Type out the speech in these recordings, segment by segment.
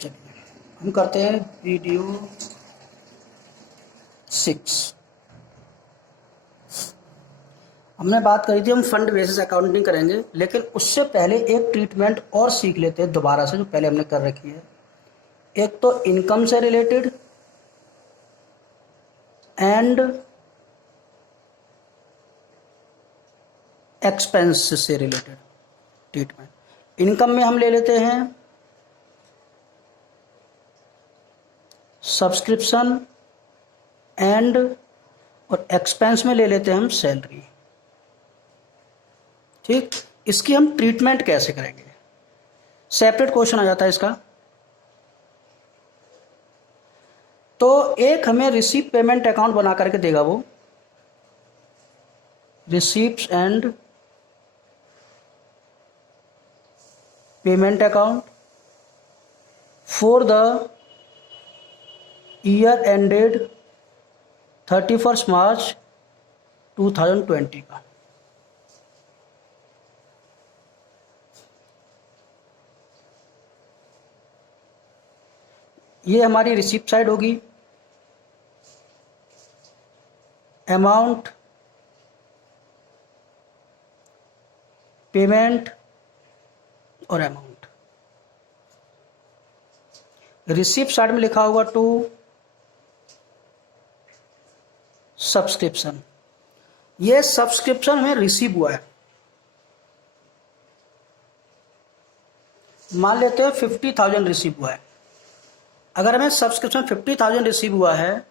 चलिए हम करते हैं वीडियो 6। हमने बात करी थी हम फंड बेसिस अकाउंटिंग करेंगे, लेकिन उससे पहले एक ट्रीटमेंट और सीख लेते हैं दोबारा से, जो पहले हमने कर रखी है। एक तो इनकम से रिलेटेड एंड एक्सपेंस से रिलेटेड ट्रीटमेंट। इनकम में हम ले लेते हैं सब्सक्रिप्शन एंड, और एक्सपेंस में ले लेते हैं हम सैलरी। ठीक, इसकी हम ट्रीटमेंट कैसे करेंगे, सेपरेट क्वेश्चन आ जाता है इसका। तो एक हमें रिसीप पेमेंट अकाउंट बना करके देगा वो, receipt and payment account for the year ended 31 मार्च 2020 का। ये हमारी रिसीप्ट साइड होगी। अमाउंट, पेमेंट और अमाउंट। रिसीप्ट साइड में लिखा होगा टू सब्सक्रिप्शन। ये सब्सक्रिप्शन हमें रिसीव हुआ है, मान लेते हैं 50,000 रिसीव हुआ है। अगर हमें सब्सक्रिप्शन 50,000 रिसीव हुआ है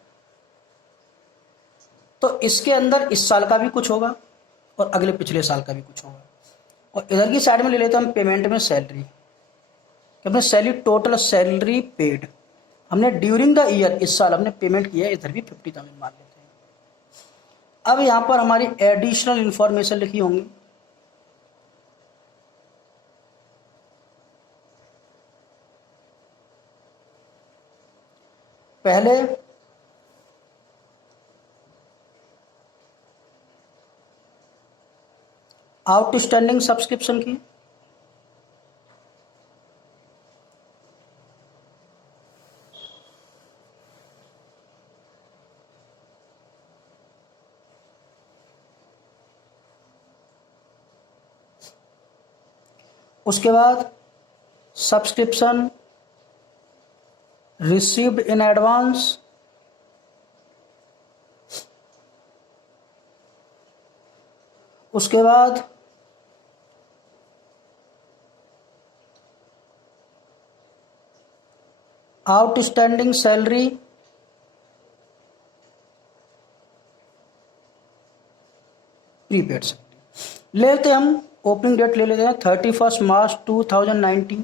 तो इसके अंदर इस साल का भी कुछ होगा और अगले पिछले साल का भी कुछ होगा। और इधर की साइड में ले लेते हैं हम पेमेंट में सैलरी, कि हमने सैलरी, टोटल सैलरी पेड हमने ड्यूरिंग द ईयर, इस साल हमने पेमेंट किया है, इधर भी 50,000 मान लेते हैं। अब यहाँ पर हमारी एडिशनल इंफॉर्मेशन लिखी होंगी। पहले आउटस्टैंडिंग सब्सक्रिप्शन की, उसके बाद सब्सक्रिप्शन रिसीव्ड इन एडवांस, उसके बाद आउटस्टैंडिंग सैलरी प्रीपेड सैलरी। ले लेते हैं हम ओपनिंग डेट, ले लेते हैं 31 मार्च 2019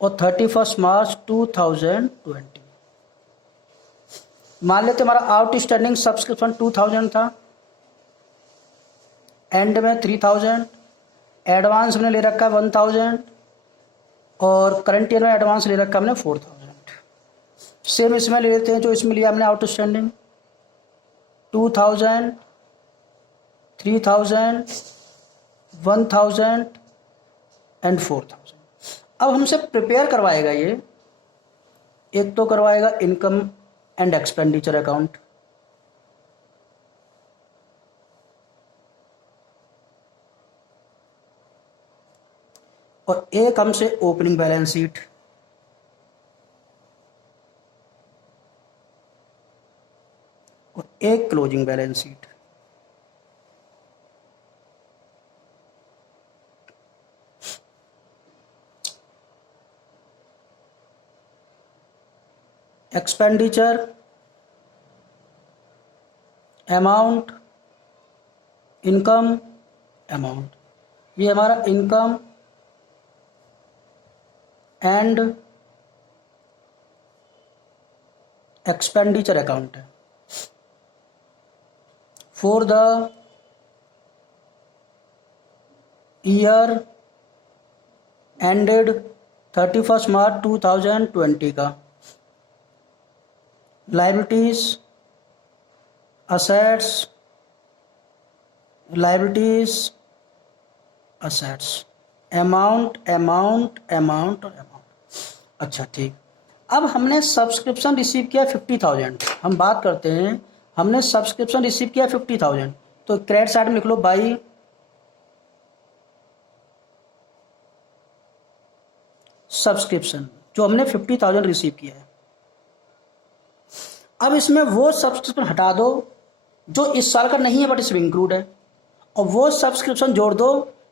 और 31 मार्च 2020। मान लेते हमारा आउटस्टैंडिंग सब्सक्रिप्शन 2000 था, एंड में 3000, एडवांस हमने ले रखा है 1000 और करंट ईयर में एडवांस ले रखा है हमने 4000। सेम इसमें ले लेते हैं जो इसमें लिया हमने आउटस्टैंडिंग 2000, 3000, 1000 एंड 4000। अब हमसे प्रिपेयर करवाएगा ये, एक तो करवाएगा इनकम एंड एक्सपेंडिचर अकाउंट, और एक हमसे ओपनिंग बैलेंस शीट, और एक closing balance sheet. Expenditure, amount, income, amount. ये हमारा इनकम एंड एक्सपेंडिचर अकाउंट है फॉर द ईयर एंडेड 31 मार्च 2020 का। Liabilities, assets, liabilities, assets, amount, amount, amount और अमाउंट। अच्छा ठीक। अब हमने सब्सक्रिप्शन रिसीव किया 50,000। हम बात करते हैं, हमने सब्सक्रिप्शन रिसीव किया 50,000, तो क्रेडिट साइड में लिख लो बाई सब्सक्रिप्शन, जो हमने 50,000 रिसीव किया है। अब इसमें वो सब्सक्रिप्शन हटा दो जो इस साल का नहीं है बट इसमें इंक्लूड है, और वो सब्सक्रिप्शन जोड़ दो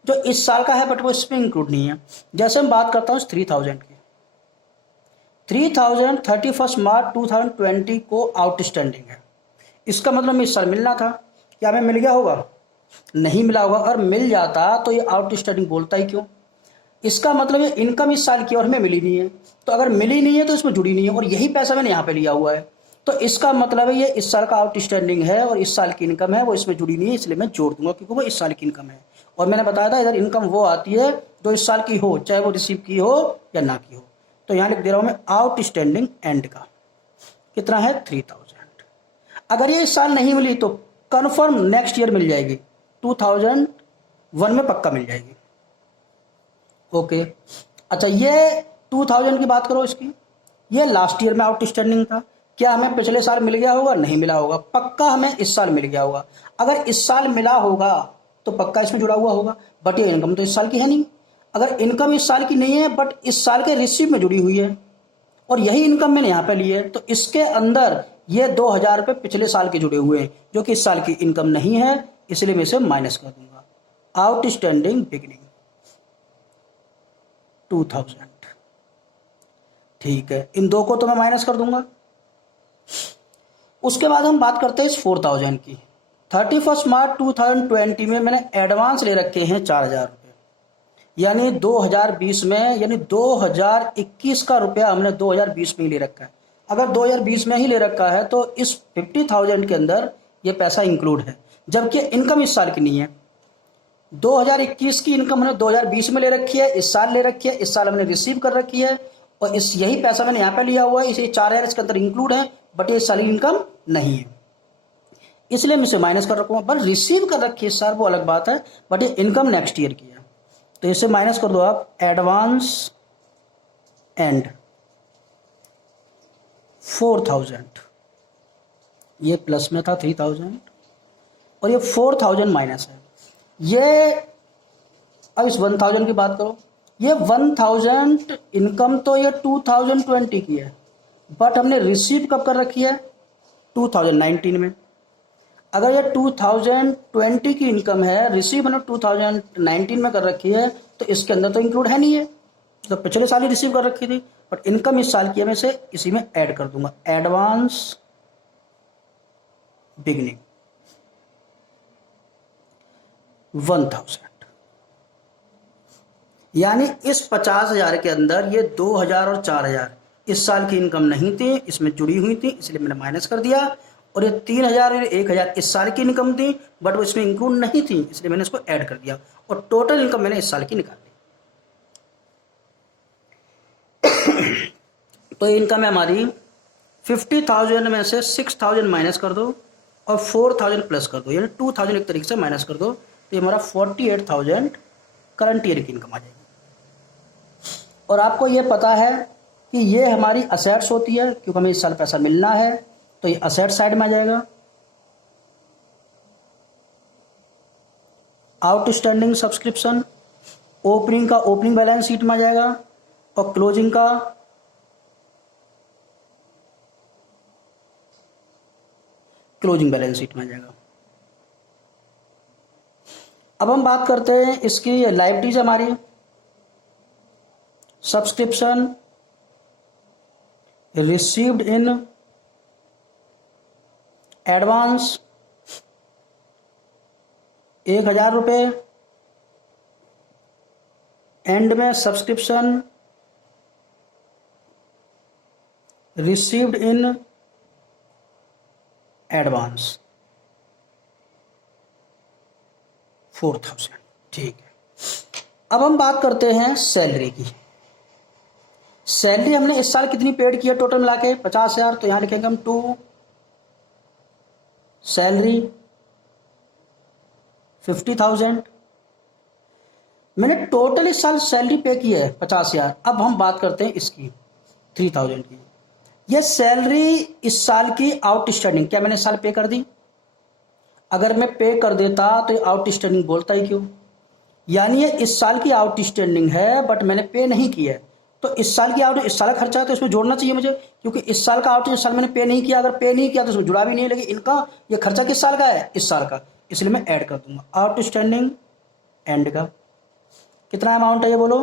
जो इस साल का है बट वो इसमें इंक्लूड नहीं है। जैसे हम बात करता हूँ 3,000 की, 3,000 31 मार्च 2020 को आउटस्टैंडिंग है। इसका मतलब हमें इस साल मिलना था, क्या हमें मिल गया होगा? नहीं मिला होगा। और मिल जाता तो ये आउटस्टैंडिंग बोलता ही क्यों? इसका मतलब ये इनकम इस साल की और हमें मिली नहीं है, तो अगर मिली नहीं है तो इसमें जुड़ी नहीं है, और यही पैसा मैंने यहाँ पे लिया हुआ है, तो इसका मतलब है ये इस साल का आउटस्टैंडिंग है और इस साल की इनकम है वो इसमें जुड़ी नहीं है, इसलिए मैं जोड़ दूंगा क्योंकि वो इस साल की इनकम है। और मैंने बताया था इधर इनकम वो आती है जो इस साल की हो, चाहे वो रिसीव की हो या ना की हो। तो यहाँ लिख दे रहा हूँ मैं आउटस्टैंडिंग एंड का कितना है 3,000। अगर ये इस साल नहीं मिली तो कन्फर्म नेक्स्ट ईयर मिल जाएगी, 2001 में पक्का मिल जाएगी। ओके। अच्छा, ये 2000 की बात करो इसकी, ये लास्ट ईयर में आउटस्टैंडिंग था। क्या हमें पिछले साल मिल गया होगा? नहीं मिला होगा। पक्का हमें इस साल मिल गया होगा। अगर इस साल मिला होगा तो पक्का इसमें जुड़ा हुआ होगा, बट ये इनकम तो इस साल की है नहीं। अगर इनकम इस साल की नहीं है बट इस साल के रिसीव में जुड़ी हुई है और यही इनकम मैंने यहाँ पे ली है, तो इसके अंदर ये 2,000 रुपये पिछले साल के जुड़े हुए हैं जो कि इस साल की इनकम नहीं है, इसलिए मैं इसे माइनस कर दूंगा। Outstanding beginning 2000। ठीक है, इन दो को तो मैं माइनस कर दूंगा। उसके बाद हम बात करते हैं इस 4,000 की। 31 मार्च 2020 में मैंने एडवांस ले रखे हैं 4,000 रुपये, यानी 2020 में, यानी 2021 का रुपया हमने 2020 में ही ले रखा है। अगर 2020 में ही ले रखा है तो इस 50,000 के अंदर ये पैसा इंक्लूड है, जबकि इनकम इस साल की नहीं है। 2021 की इनकम हमने 2020 में ले रखी है, इस साल ले रखी है, इस साल हमने रिसीव कर रखी है, और इस यही पैसा मैंने यहाँ पे लिया हुआ है, इसे 4,000 इसके अंदर इंक्लूड है, बट ये साल की इनकम नहीं है, इसलिए मैं इसे माइनस कर रखूँगा। बट रिसीव कर रखी है इस साल, वो अलग बात है, बट ये इनकम नेक्स्ट ईयर की है, तो इसे माइनस कर दो आप। एडवांस एंड 4,000, ये प्लस में था 3,000 और ये 4,000 माइनस है। ये अब इस 1,000 की बात करो, ये 1,000 इनकम तो ये 2020 की है, बट हमने रिसीव कब कर रखी है? 2019 में। अगर ये 2020 की इनकम है, रिसीव हमने 2019 में कर रखी है, तो इसके अंदर तो इंक्लूड है नहीं है, तो पिछले साल ही रिसीव कर रखी थी, बट इनकम इस साल की है, मैं इसे इसी में ऐड कर दूंगा। एडवांस बिगिनिंग 1,000, यानी इस 50,000 के अंदर ये 2,000 और 4,000 इस साल की इनकम नहीं थी, इसमें जुड़ी हुई थी, इसलिए मैंने माइनस कर दिया। और ये 3,000 और 1,000 इस साल की इनकम थी, बट वो इसमें इंक्लूड नहीं थी, इसलिए मैंने इसको ऐड कर दिया, और टोटल इनकम मैंने इस साल की निकाल ली। तो ये इनकम है हमारी 50,000 में से 6,000 माइनस कर दो और 4,000 प्लस कर दो, यानी 2,000 एक तरीके से माइनस कर दो, तो ये हमारा 48,000 करंट ईयर की इनकम आ जाएगी। और आपको ये पता है कि ये हमारी असेट्स होती है, क्योंकि हमें इस साल पैसा मिलना है, तो ये असेट साइड में आ जाएगा। आउटस्टैंडिंग सब्सक्रिप्शन ओपनिंग का ओपनिंग बैलेंस शीट में आ जाएगा, और क्लोजिंग का क्लोजिंग बैलेंस शीट में आ जाएगा। अब हम बात करते हैं इसकी लायबिलिटीज हमारी। सब्सक्रिप्शन रिसीव्ड इन एडवांस 1,000 रुपये, एंड में सब्सक्रिप्शन रिसीव्ड इन एडवांस 4,000। ठीक है, अब हम बात करते हैं सैलरी की। सैलरी हमने इस साल कितनी पेड की है टोटल मिला के? 50,000, तो यहां लिखेंगे हम टू सैलरी 50,000। मैंने टोटल इस साल सैलरी पे की है 50,000। अब हम बात करते हैं इसकी, 3000 की। ये सैलरी इस साल की आउटस्टैंडिंग, क्या मैंने इस साल पे कर दी? अगर मैं पे कर देता तो ये आउटस्टैंडिंग बोलता ही क्यों? यानी ये इस साल की आउटस्टैंडिंग है बट मैंने पे नहीं किया है, तो इस साल की इस साल का खर्चा है तो इसमें जोड़ना चाहिए मुझे, क्योंकि इस साल का आउट इस साल मैंने पे नहीं किया। अगर पे नहीं किया तो इसमें जुड़ा भी नहीं, लेकिन इनका ये खर्चा किस साल का है? इस साल का, इसलिए मैं ऐड कर दूंगा। आउटस्टैंडिंग एंड का कितना अमाउंट है ये बोलो?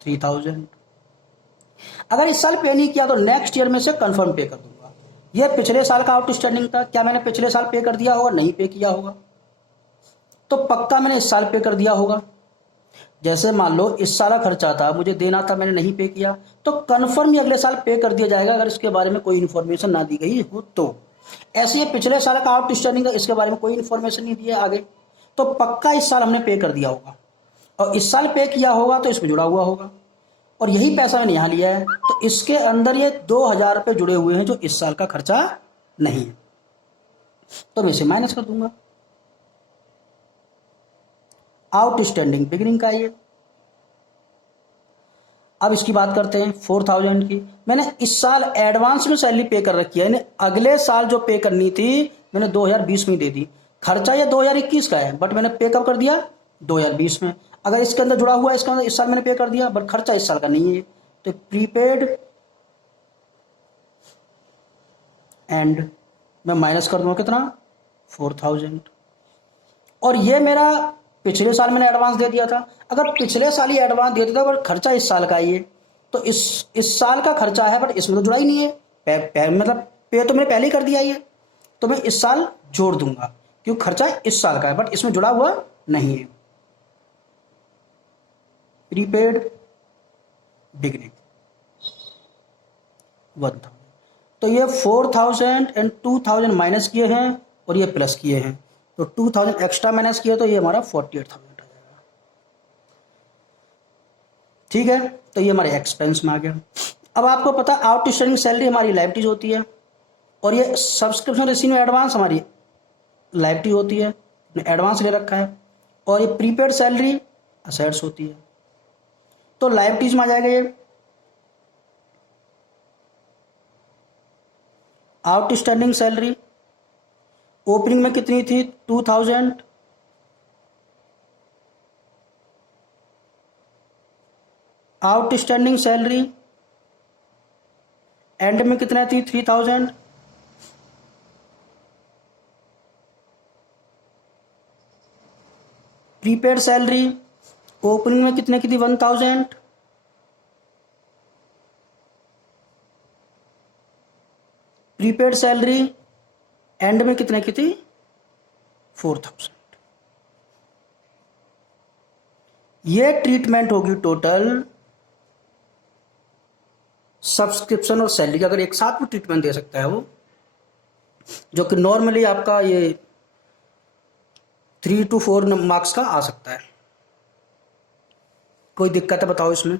3000। अगर इस साल पे नहीं किया तो नेक्स्ट ईयर में से कंफर्म पे कर दूंगा। ये पिछले साल का आउटस्टैंडिंग था, क्या मैंने पिछले साल पे कर दिया होगा? नहीं पे किया होगा, तो पक्का मैंने इस साल पे कर दिया होगा। जैसे मान लो इस साल का खर्चा था, मुझे देना था, मैंने नहीं पे किया, तो कंफर्म ही अगले साल पे कर दिया जाएगा अगर इसके बारे में कोई इन्फॉर्मेशन ना दी गई हो तो। ऐसे ये पिछले साल का आउटस्टैंडिंग है, इसके बारे में कोई इन्फॉर्मेशन नहीं दिया आगे, तो पक्का इस साल हमने पे कर दिया होगा, और इस साल पे किया होगा तो इसमें जुड़ा हुआ होगा, और यही पैसा मैंने यहाँ लिया है, तो इसके अंदर ये 2000 रुपये जुड़े हुए हैं जो इस साल का खर्चा नहीं है, तो मैं इसे माइनस कर दूंगा। आउटस्टैंडिंग बिगिनिंग का ये। अब इसकी बात करते हैं 4000 की। मैंने इस साल एडवांस में सैलरी पे कर रखी है, यानी अगले साल जो पे करनी थी मैंने 2020 में दे दी। खर्चा ये 2021 का है बट मैंने पे कब कर दिया? 2020 में। अगर इसके अंदर जुड़ा हुआ है, इसके अंदर इस साल मैंने पे कर दिया, बट खर्चा इस साल का नहीं है, तो प्रीपेड एंड मैं माइनस कर दूंगा कितना? 4000। और ये मेरा पिछले साल मैंने एडवांस दे दिया था। अगर पिछले साल ही एडवांस दे देता बट खर्चा इस साल का ही है, तो इस साल का खर्चा है बट इसमें तो जुड़ा ही नहीं है। मतलब पे तो मैंने पहले ही कर दिया ये, तो मैं इस साल जोड़ दूंगा क्योंकि खर्चा इस साल का है बट इसमें जुड़ा हुआ नहीं है। Prepaid beginning 1000। तो ये 4000 एंड 2000 माइनस किए हैं और ये प्लस किए हैं, तो 2000 एक्स्ट्रा माइनस किए तो ये हमारा 48,000 आ जाएगा। ठीक है, तो ये हमारे एक्सपेंस में आ गया। अब आपको पता आउटस्टैंडिंग सैलरी हमारी लायबिलिटीज होती है, और ये सब्सक्रिप्शन रिसीव एडवांस हमारी लायबिलिटी होती है, एडवांस ले रखा है, और ये प्रीपेड सैलरी असेट्स होती है। तो लायबिलिटीज में आ जाएगा ये आउटस्टैंडिंग सैलरी ओपनिंग में कितनी थी? 2000। आउटस्टैंडिंग सैलरी एंड में कितना थी? 3000। प्रीपेड सैलरी ओपनिंग में कितने की थी? 1000। प्रीपेड सैलरी एंड में कितने की थी? 4000। ये ट्रीटमेंट होगी टोटल सब्सक्रिप्शन और सैलरी का। अगर एक साथ भी ट्रीटमेंट दे सकता है वो, जो कि नॉर्मली आपका ये 3 to 4 मार्क्स का आ सकता है। कोई दिक्कत है बताओ इसमें?